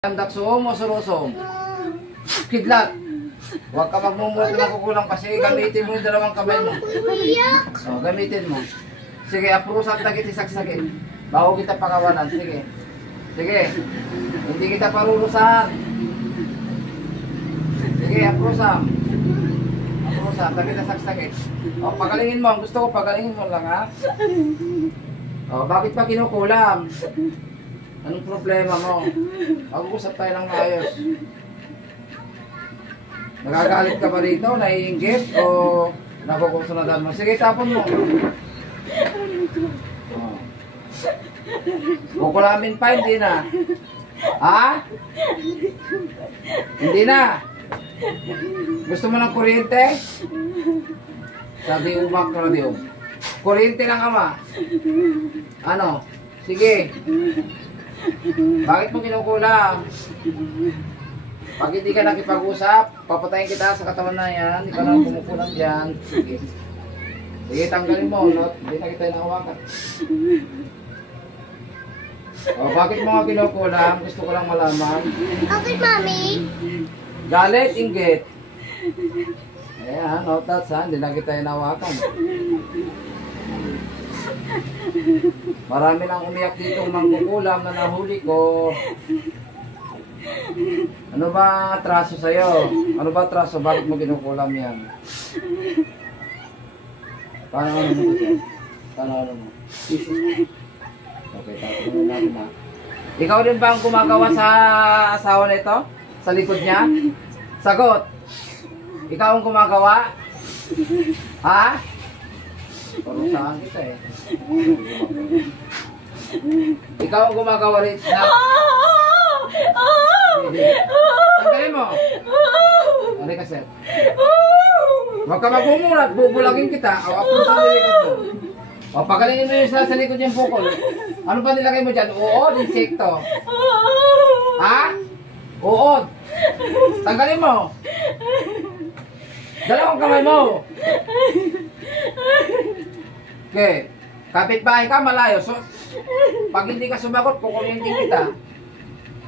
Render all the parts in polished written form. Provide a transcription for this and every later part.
Daksoom o surusom? Kidlat. Huwag ka magmumulat na kukulang kasi gamitin mo yung dalawang kamay mo. O, gamitin mo. Sige, aprusan na kita isaksagin. Bago kita pakawalan. Sige. Sige. Hindi kita parulusan. Sige, aprusan. Aprusan na kita saksagin. O, pagalingin mo. Gusto ko pagalingin mo lang, ha? O, bakit pa kinukulam? Anong problema mo? Mag-uusap tayo ng maayos. Nagagalit ka ba rito? Naiinggit? O nakukusunadan mo? Sige, tapon mo. Oh. Kukulamin pa, hindi na. Ha? Hindi na. Gusto mo ng kuryente? Sabi umak na diyo. Kuryente lang ama. Ano? Sige. Bakit mo kinukulam? Pag hindi ka nakipag-usap, papatayin kita sa katawan na yan. Hindi ka na kumukulam dyan. Sige. Sige, tanggalin mo. No? Hindi na kita inahawakan. O, bakit mo nga kinukulam? Gusto ko lang malaman. Okay, Mami. Galit, inggit. Ayan, no, that's ha. Hindi na kita inahawakan. Marami lang umiyak dito mangkukulam na nahuli ko. Ano ba atraso sa'yo? Ano ba atraso? Bakit mo kinukulam yan? Paano ano mo ito? Paano ano mo? Okay, tapos natin na. Ikaw din ba ang gumagawa sa asawa nito? Sa likod niya? Sagot! Ikaw ang gumagawa? Ha? Parusahan kita eh. Ikaw ang gumagawa rin na... Tanggalin mo. Ano ka, sir? Huwag ka magmumulat. Bubulagin kita. O, apos ang nilikod mo. O, pagalingin mo yung sa likod yung bukol. Ano ba nilagay mo dyan? Uod, insekto. Ha? Uod. Tanggalin mo. Dalawang kamay mo. Okay. Kapitbahay ka, malayo. So, pag hindi ka sumagot, kukulintin kita.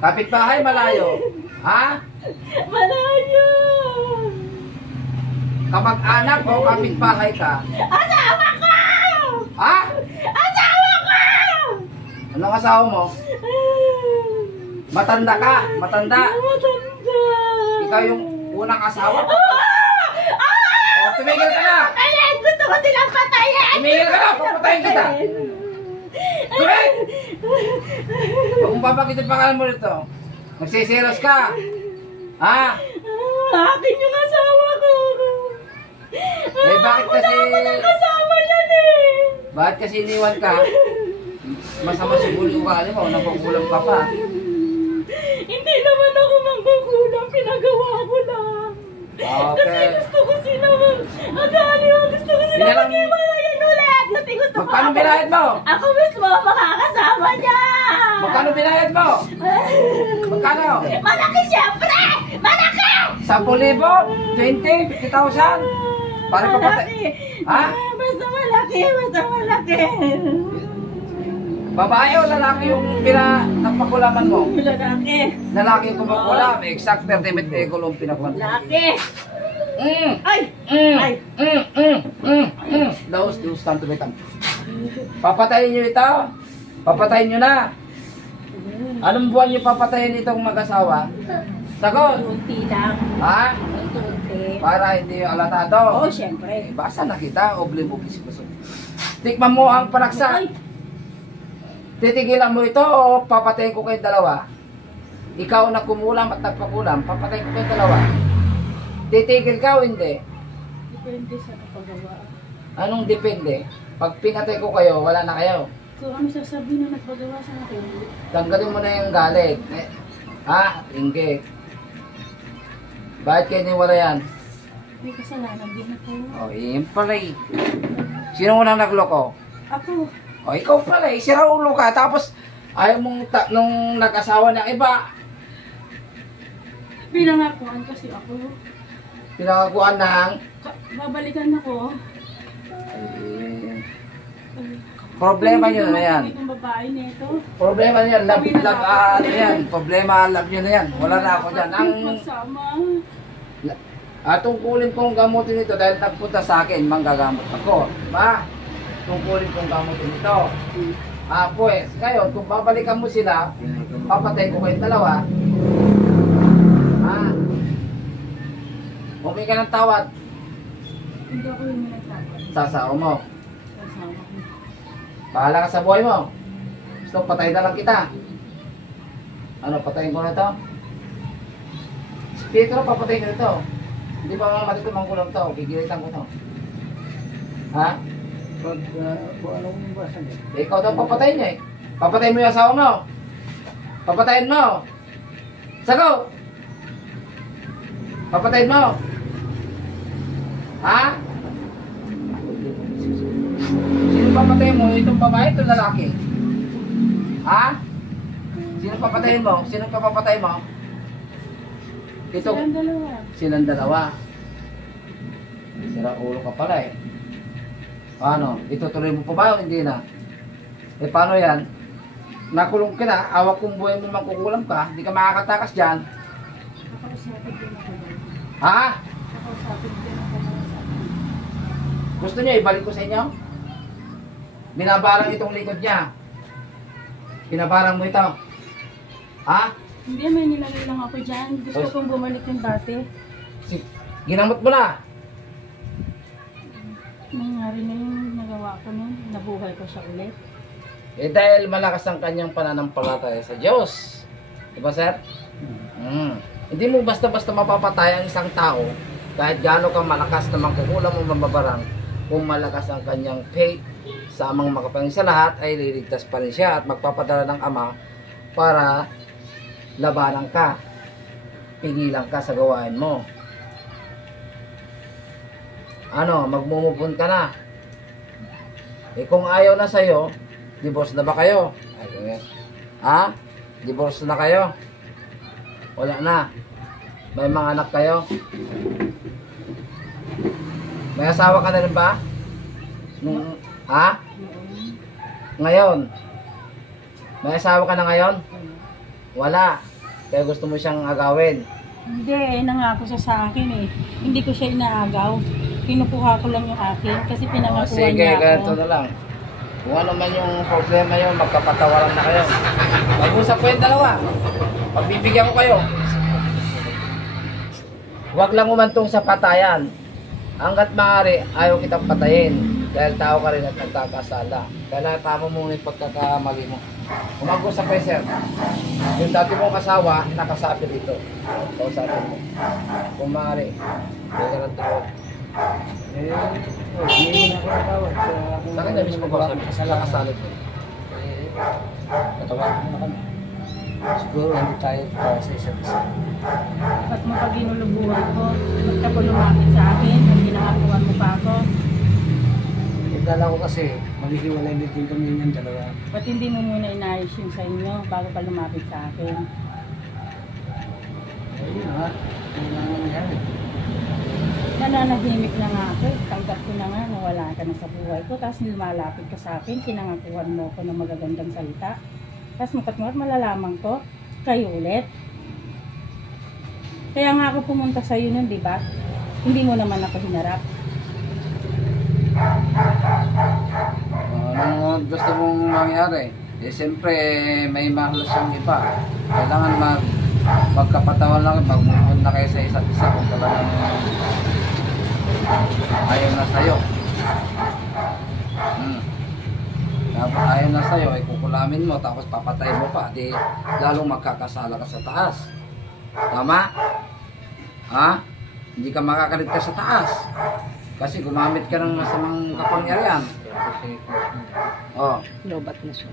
Kapitbahay, malayo. Ha? Malayo. Kamag-anak o kapitbahay ka? Asawa ko! Ha? Asawa ko! Anong asawa mo? Matanda ka? Matanda? Matanda. Ikaw yung unang asawa? O, tumigil ka na! Patayin! Gusto ko silang patayin! Tumigil ka na! Papatayin kita! Tumigil! Huwag mong papakitin pangalan mo nito. Magsisiros ka. Ha? Akin yung asawa ko. Eh, bakit kasi... Wala ako ng kasama yan eh. Bakit kasi iniwan ka? Masama siguro yung ugali mo. Napakulang ka pa. Hindi naman ako manggugulang. Pinagawa ko lang. Kasi Okay. gusto ko sila mag-aliw. Gusto ko sila Binalang- mag-iwalayan ulit. Kasi gusto ko Magkano binayad mo? Ako mismo ang makakasama niya. Magkano binayad mo? Magkano? Malaki siyempre! Malaki! 10,000? 20? 50,000? Para papatay. Malaki. Ha? Basta malaki. Basta malaki. Babae o lalaki yung napakulaman mo? Lalaki. Lalaki yung kumakulam. Exact 30 kulong pinakulam. Lalaki. Ay! Ay! Daos, tanto betam. Papatayin nyo ito? Papatayin nyo na. Anong buwan nyo papatayin itong mag-asawa? Sagot! Tunti lang. Ha? Tunti. Para hindi alatado. Oo, siyempre. Basa na kita, oblim-oblis. Tikman mo ang panaksa. Ay! Titigilan mo ito o papatayin ko kayong dalawa? Ikaw na kumulam at nagpakulam, papatayin ko kayong dalawa. Titigil ka o hindi? Depende sa kapagawa. Anong depende? Pag pinatay ko kayo, wala na kayo. Kung ano sasabihin na nagpagawa sa akin, Tanggalin mo na yung galit. Ha? Inggit. Bakit kayo niwala yan? may kasalanan din ako. O, yun pala eh. Sino unang nagloko? Ako. O, ikaw pala eh. Sira ulo ka. Tapos, ayaw mong nung nag-asawa ng iba, Pinangakuan kasi ako. pinangakuan ng... Babalikan ako. Eh, Problema nyo na yan. Itong babae nito. Problema nyo yan. Ano yan. Problema, love nyo na yan. Wala na ako dyan. Ang Magsama. tungkulin kong gamutin ito dahil nagpunta sa akin, manggagamot ako. Diba? Tungkulin kong gamutin ito. Pues, ngayon, kung babalikan mo sila, papatay ko kayong dalawa. Okay ka ng tawad. Hindi ako yung nagtawad. Sasao mo. Kasama ko. Bahala ka sa buhay mo. Gusto, patay na lang kita. Ano, patayin ko na ito? Spirito, papatayin ko na ito. Hindi pa mga matitumang ko lang ito. Gigilitan ko ito. Ha? Pag kung anong basa niya. Ikaw daw papatayin niya eh. Papatayin mo yung asawa mo. Papatayin mo. Sago! Papatayin mo. Ha? Sino papatayin mo? Itong babae, itong lalaki? Ha? Sino papatayin mo? Sino papatayin mo? Silang dalawa. Silang dalawa. Sira ulo ka pala eh. Paano? Itutuloy mo pa ba o hindi na? Eh paano yan? Nakulong ka na, awak kung buhay mo naman kukulam ka, hindi ka makakatakas dyan. Kakausapin din ako. Ha? Kakausapin din ako. Gusto niya ibalik ko sa inyo? Binabarang itong likod niya. Binabarang mo ito. Ha? Hindi, may nilagay lang ako dyan. Gusto kong bumalik yung dati. Ginamot mo na. Nangyari na yung nagawa ko nun. Nabuhay ko siya ulit. Eh dahil malakas ang kanyang pananampalataya sa Diyos. Diba sir? Hindi mo basta-basta mapapatay ang isang tao kahit gaano ka malakas na mangkukulam o mababarang. Kung malakas ang kanyang faith sa amang makapangyarihan sa lahat ay liligtas pa rin siya at magpapadala ng Ama para labanan ka. Pigilan ka sa gawain mo. Ano, magmumupon ka na. Eh kung ayaw na sa'yo, divorce na ba kayo? Ha? Divorce na kayo? Wala na. May mga anak kayo? May asawa ka na rin ba? Ha? Ngayon? May asawa ka na ngayon? Wala. Kaya gusto mo siyang agawin. Hindi, nangako siya sa akin eh. Hindi ko siya inaagaw. Kinukuha ko lang yung akin kasi pinangakuan Sige, niya ganito ako. na lang. Kung ano man yung problema yun, magkapatawaran na kayo. Mag-usap ko yung dalawa. Pagbibigyan ko kayo. Huwag lang umantong sa patayan. Hanggat maaari, ayaw kitang patayin. Dahil tao ka rin at nagkakasala. Kaya tama mo yung pagkakamali mo. Kung mag-usap kayo, sir. Yung dati mong asawa, nakasabi dito. Kausapin mo. Kung maaari, huwag ka ng tawag. Hindi mo na ako natawag Sa akin na mismo ko sabi, nakasalit mo. Natawagan na kami. Siguro hindi tayo para sa isa't isa. Ba't mo pag inulubuhan ko? Ba't ka po lumapit sa akin? Ba't ginakakuhan mo pa ako? Nagdala ko kasi, maghihiwalay din kami ng dalawa. Ba't hindi mo muna inayos yung sa inyo bago ka lumapit sa akin? Ayun ha, ano na nangyari? Nananahimik na nga ako. Tanggap ko na nga na wala ka na sa buhay ko. Tapos lumalapit ka sa akin, pinangakuhan mo ko ng magagandang salita. Tapos makat-makat malalaman ko, kayo ulit. Kaya nga ako pumunta sa iyo nun, di ba? Hindi mo naman ako hinarap. Ano gusto mong mangyari? Eh siyempre may mahal siyang iba. Kailangan magkapatawan lang, magmumod na kayo sa isa't isa kung talagang ayaw na sa'yo. Tapos ayaw na sa'yo, ay kukulamin mo, tapos papatay mo pa, di lalong magkakasala ka sa taas. Tama? Ha? Hindi ka makakaligtas sa taas. Kasi gumamit ka ng masamang kapangyarihan. Oh. Lobat na siya.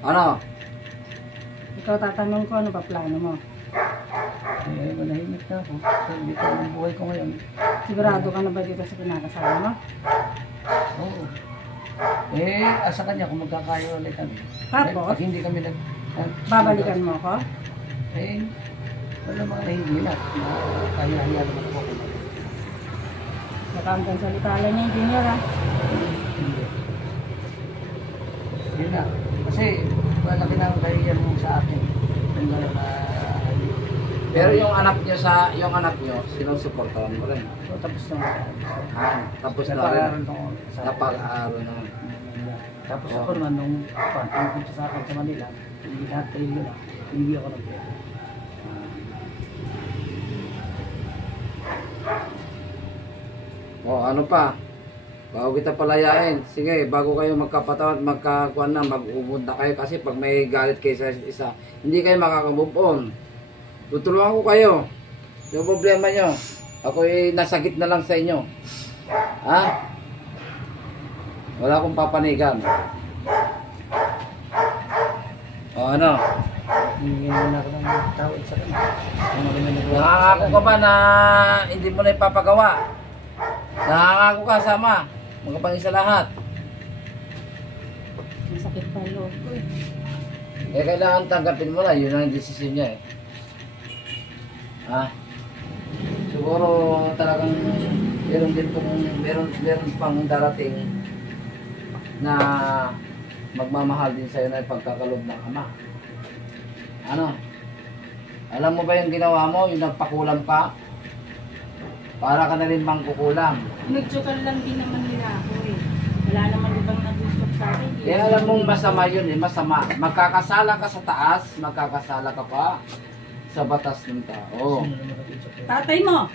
Ano? Ikaw tatanong ko, ano ba plano mo? Eh, manahimik na ako. So, hindi ko ang buhay ko ngayon. Sigurado ka na ba dito sa kinakasama mo? Oo. Eh, asa kanya kung magkakahiwalay kami. Tapos? Eh, pag hindi kami Babalikan mo ako? Eh, wala mga nahihilat. Kaya naman ako. Baka hanggang salita lang niya, Junior ha. Hindi. Yun na. Kasi malaki na ang kahiyan mo sa akin. Kung gano'n na... Pero yung anak nyo, sinusuportahan mo rin. So, tapos na. Tapos na rin. Napag-aaral ko sa Napag-aaral na. Tapos ako naman nung pagpunta sa akin sa Manila, hindi lahat kayo na. Hindi ako nag-pera. O ano pa? Bago kita palayain. Sige, bago kayo magkapatawan, magkakuan na, mag-ubod na kayo. Kasi pag may galit kayo sa isa't isa, hindi kayo makaka-move on. Tutulungan ko kayo. Yung problema nyo, ako'y nasagit na lang sa inyo. Ha? Wala akong papanigan. O ano? Hindi na ako ng tawad sa kanya. Nakangako ka ba na hindi mo na ipapagawa? Nakangako ka, sama. Magkapangin sa lahat. Masakit pa yung loob ko eh. Eh, kailangan tanggapin mo na. Yun ang desisyon niya eh. Ha? Siguro talagang meron pang darating na magmamahal din sa'yo na ipagkakalob ng ama. Ano? Alam mo ba yung ginawa mo? Yung nagpakulam ka? Para ka na rin bang kukulam. Nagtsukan lang din naman nila ako eh. Wala naman ibang nagusto sa akin. Eh alam mong masama yun eh, masama. Magkakasala ka sa taas, magkakasala ka pa sa batas ng tao. Tatay mo!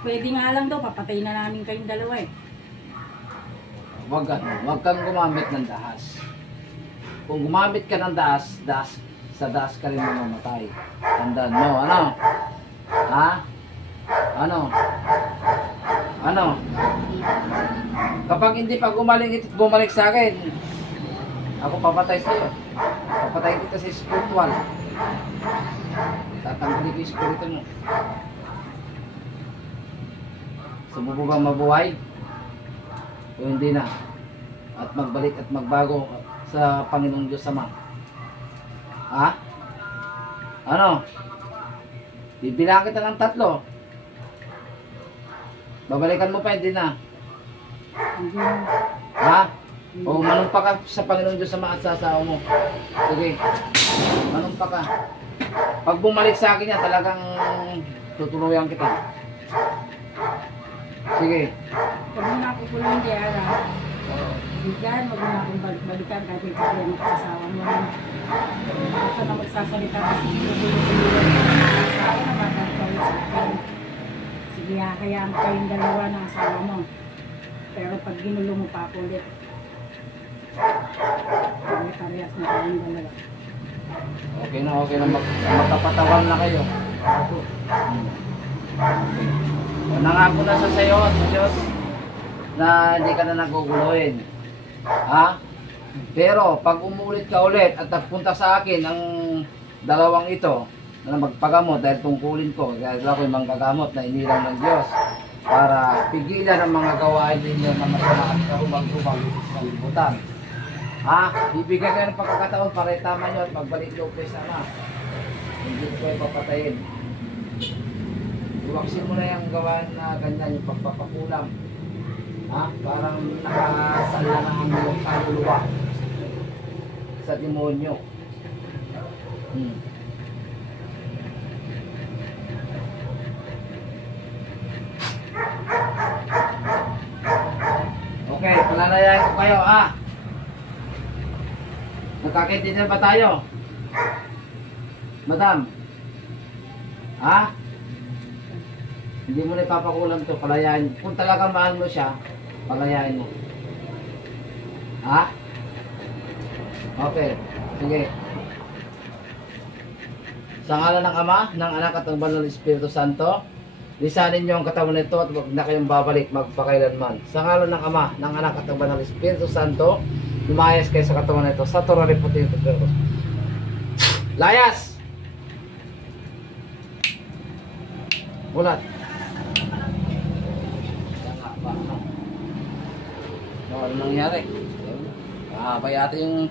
Pwede nga lang daw, papatay na namin kayong dalawa eh. Huwag kang gumamit ng dahas. Kung gumamit ka ng dahas, sa dahas ka rin mamamatay. Tandaan mo, ano? Ha? Ano? Ano? Kapag hindi pa bumalik sa akin, ako papatay sa iyo. Papatay kita sa spiritual. Tatanggalin ko yung spirito mo. Sumubo bang mabuhay? O hindi na? At magbalik at magbago sa Panginoong Diyos Ama. Ha? Ano? Bibilang kita ng 3. Babalikan mo pa, hindi na. Hindi na. Ha? O manumpa ka sa Panginoong Diyos Ama at sa asawa mo. Sige. Manumpa ka. Pag bumalik sa akin yan, talagang tutuluyan kita. Sige. Huwag mo na ako kulong di ara. Bigyan, huwag mo na akong balikan kahit may problema ka sa asawa mo. Huwag ka na magsasalita kasi pinagulong-gulong ang asawa na magkakalit sa akin. Sige, hayaan mo kayong dalawa ng asawa mo. Pero pag ginulo mo pa ako ulit, parehas na kayong dalawa. Okay na magkapatawan na kayo. Nangako na sa sayo, sa Diyos, na hindi ka na naguguluhin. Ha? Pero pag umulit ka ulit at nagpunta sa akin ang dalawang ito na magpagamot dahil tungkulin ko, dahil ako'y manggagamot na inilang ng Diyos para pigilan ang mga gawain ninyo na masama at karumag-rumag sa libutan. Ha? Ibigay ka ng pagkakataon para itama nyo at magbalik loob kayo sa Ama. Hindi ko kayo papatayin. Iwaksin mo na yung gawain na ganyan, yung pagpapakulam. Ha? Parang nakasala na ang iyong kaluluwa sa demonyo. Okay, palalayain ko kayo, ha? Nagkakaintindihan ba tayo? Madam? Ha? Hindi mo na ipapakulam to, palayain. Kung talagang mahal mo siya, palayain mo. Ha? Okay, sige. Sa ngalan ng Ama, ng Anak at ng Banal na Espiritu Santo, lisanin niyo ang katawan nito at huwag na kayong babalik magpakailanman. Sa ngalan ng Ama, ng Anak at ng Banal na Espiritu Santo, lumayas kayo sa katawan nito. Sa Torah Puti ito. Layas! Bulat. Ano nangyari? Mahaba yata yung